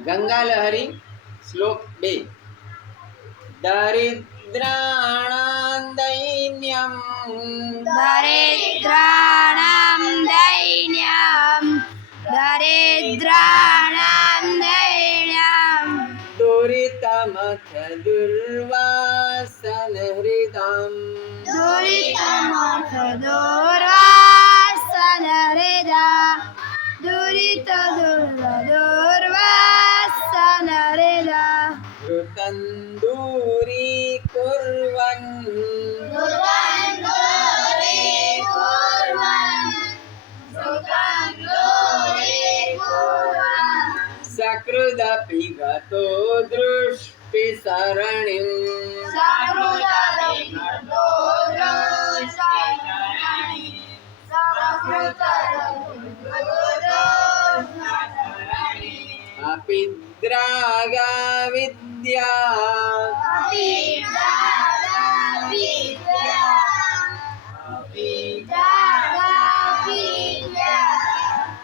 ગંગા લહરી શ્લોક 2 દરિદ્રાણાં દૈન્યમ દરિદ્રાણામ દૈન્યમ દરિદ્રાણામ દૈન્યમ દુરિતમથ દુર્વાસન હૃદમ દુરિતમથ દુર્વાસન હૃદા દુરિત દુર્વાસન હૃદા ઋતં દૂરીકુર્વन् સકૃદપિ ગતો દૃષ્ટિસરણિં અપિદ્રાગા વિદ્યા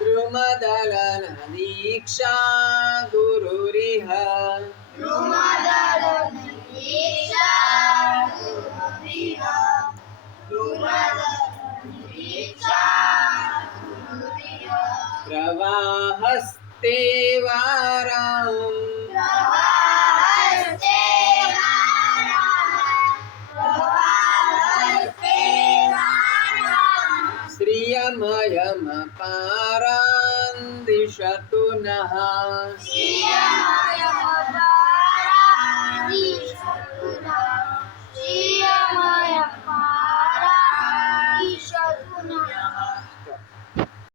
દ્રુમદલન દીક્ષા ગુરુરિહ પ્રવાહસ્તે વારામ શ્રિયમયમપારાં દિશતુ નઃ